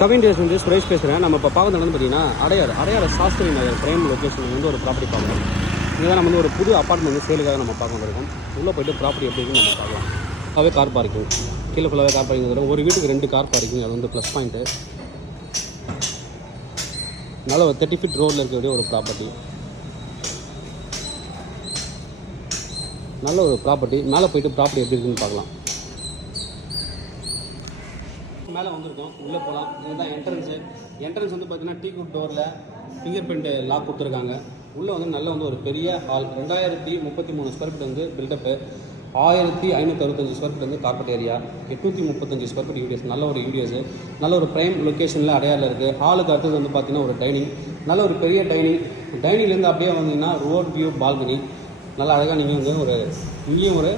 Kavin days வந்து சுரேஷ் பேசுகிறேன். நம்ம இப்போ பார்க்க வந்து பார்த்தீங்கன்னா அடையாறு சாஸ்திரி நகர் பிரைம் லொக்கேஷன் வந்து ஒரு ப்ராப்பர்ட்டி பார்க்குறோம். இங்கே தான் நம்ம வந்து ஒரு புது அப்பார்ட்மெண்ட் வந்து சேலுக்காக நம்ம பார்க்க வந்திருக்கோம். உள்ளே போய்ட்டு ப்ராப்பர்ட்டி எப்படி இருக்குன்னு நம்ம பார்க்கலாம். ஃபுல்லாகவே கார் பார்க்கிங், கீழே ஃபுல்லாகவே கார் பார்க்கிங் வரும். ஒரு வீட்டுக்கு 2 கார் பார்க்கிங், அது வந்து ப்ளஸ் பாயிண்ட்டு. நல்ல ஒரு 30 ஃபீட் ரோடில் இருக்கக்கூடிய ஒரு ப்ராப்பர்ட்டி, நல்ல ஒரு ப்ராப்பர்ட்டி. மேலே போய்ட்டு ப்ராப்பர்ட்டி எப்படி இருக்குன்னு பார்க்கலாம். மேலே வந்திருக்கோம், உள்ளே போகலாம். இதுதான் என்ட்ரன்ஸ் வந்து பார்த்தீங்கன்னா டீ குட் டோரில் ஃபிங்கர் பிரிண்ட் லாக் கொடுத்துருக்காங்க. உள்ளே வந்து நல்ல வந்து ஒரு பெரிய ஹால், 2033 ஸ்கொயர் ஃபீட் வந்து பில்டப்பு, 1565 ஸ்கொயர் ஃபீட் வந்து carpet area, 835 square feet UDS, நல்ல ஒரு யூடிஎஸ், நல்ல ஒரு ப்ரைம் லொக்கேஷனில் அடையாளம் இருக்குது. ஹாலுக்கு அடுத்தது வந்து பார்த்தீங்கன்னா ஒரு டைனிங், நல்ல ஒரு பெரிய டைனிங்லேருந்து அப்படியே வந்தீங்கன்னா ரோட் வியூ பால்கனி, நல்லா அழகாக நீங்கள் வந்து ஒரு இங்கேயும் ஒரு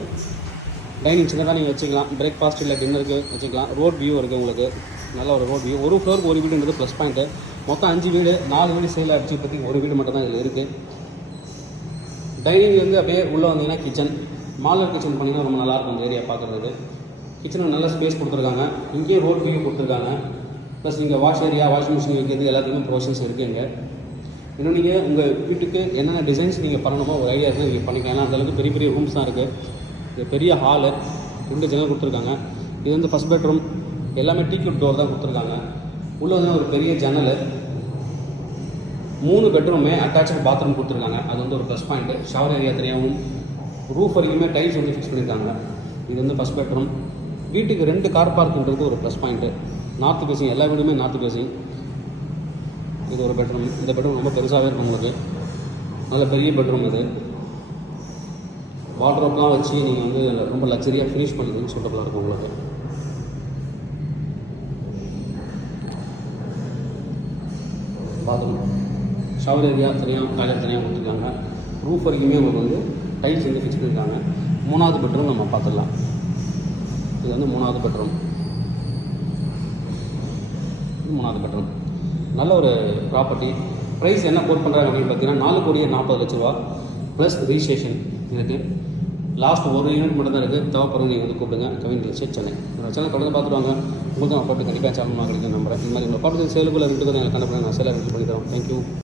டைனிங் சின்னதாக நீங்கள் வச்சுக்கலாம். பிரேக்ஃபாஸ்ட் இல்லை டின்னருக்கு வச்சுக்கலாம். ரோட் வியூ இருக்குது உங்களுக்கு, நல்ல ஒரு ரோட் வியூ. ஒரு ஃப்ளோருக்கு ஒரு வீடுன்றது ப்ளஸ் பாயிண்ட்டு. மொத்தம் 5 வீடு, 4 வீடு சேல் ஆகிடுச்சு. இப்போதைக்கு ஒரு வீடு மட்டும் தான் இதில் இருக்குது. டைனிங் வந்து அப்படியே உள்ளே வந்தீங்கன்னா கிச்சன், மாடலர் கிச்சன் பண்ணிங்கன்னா ரொம்ப நல்லாயிருக்கும் இந்த ஏரியா பார்க்குறதுக்கு. கிச்சனுக்கு நல்ல ஸ்பேஸ் கொடுத்துருக்காங்க. இங்கேயே ரோட் வியூ கொடுத்துருக்காங்க. ப்ளஸ் நீங்கள் வாஷிங் மிஷின் வைக்கிறது எல்லாத்துக்குமே ப்ரொவிஷன்ஸ் இருக்குது இங்கே. இன்னும் நீங்கள் உங்கள் வீட்டுக்கு என்னென்ன டிசைன்ஸ் நீங்கள் பண்ணணுமோ ஒரு ஐடியா இருக்குது, நீங்கள் பண்ணிக்கலாம். ஏன்னா அந்தளவுக்கு பெரிய பெரிய ரூம்ஸ் தான் இருக்குது. இது பெரிய ஹாலு, 2 ஜன்னல் கொடுத்துருக்காங்க. இது வந்து ஃபஸ்ட் பெட்ரூம், எல்லாமே டீ குட் டோர் தான் கொடுத்துருக்காங்க. உள்ளே வந்து ஒரு பெரிய ஜன்னல், 3 பெட்ரூமே அட்டாச்சு பாத்ரூம் கொடுத்துருக்காங்க. அது வந்து ஒரு ப்ளஸ் பாயிண்ட்டு. ஷவர் ஏரியா தெரியாமல் ரூஃப் வரைக்குமே டைல்ஸ் வந்து ஃபிக்ஸ் பண்ணியிருக்காங்க. இது வந்து ஃபஸ்ட் பெட்ரூம். வீட்டுக்கு 2 கார் பார்க்குன்றது ஒரு ப்ளஸ் பாயிண்ட்டு. நார்த் ஃபேஸிங், எல்லா வீடுமே நார்த் ஃபேஸிங். இது ஒரு பெட்ரூம். இந்த பெட்ரூம் ரொம்ப பெருசாகவே இருக்கும் உங்களுக்கு, நல்ல பெரிய பெட்ரூம். இது வாட்ரோப்லாம் வச்சு நீங்கள் வந்து ரொம்ப லக்ஸரியாக ஃபினிஷ் பண்ணிக்கணும்னு சூட்டபுளாக இருக்கும் உங்களுக்கு. பாத்ரூம், ஷவர் ஏரியா தனியாக, டாய்லெட் தனியாக கொடுத்துருக்காங்க. ரூஃப் வரைக்குமே உங்களுக்கு வந்து டைல்ஸ் வந்து ஃபிக்ஸ் பண்ணியிருக்காங்க. 3வது பெட்ரூம் நம்ம பார்த்துடலாம். இது வந்து 3வது பெட்ரூம். இது 3வது பெட்ரூம். நல்ல ஒரு ப்ராப்பர்ட்டி. ப்ரைஸ் என்ன கோட் பண்ணுறாங்க அப்படின்னு பார்த்தீங்கன்னா 4,40,00,000 ப்ளஸ் ரிஜிஸ்ட்ரேஷன் இருக்குது. லாஸ்ட் ஒரு யூனிட் மட்டும் தான் இருக்குது. தேவைப்படுறது நீங்கள் வந்து கூப்பிடுங்க. Kavin real estate Chennai. Channel தொடர்ந்து பார்த்துருவாங்க. உங்களுக்கு நான் போட்டு கண்டிப்பாக சேனல் கிடைக்கும் நம்புறேன். இந்த மாதிரி உங்கள் ப்ராப்பர்ட்டி சேலுக்குள்ள இருக்குது, எனக்கு கண்டிப்பாக நான் சேலை பண்ணி தரோம். தேங்க்யூ.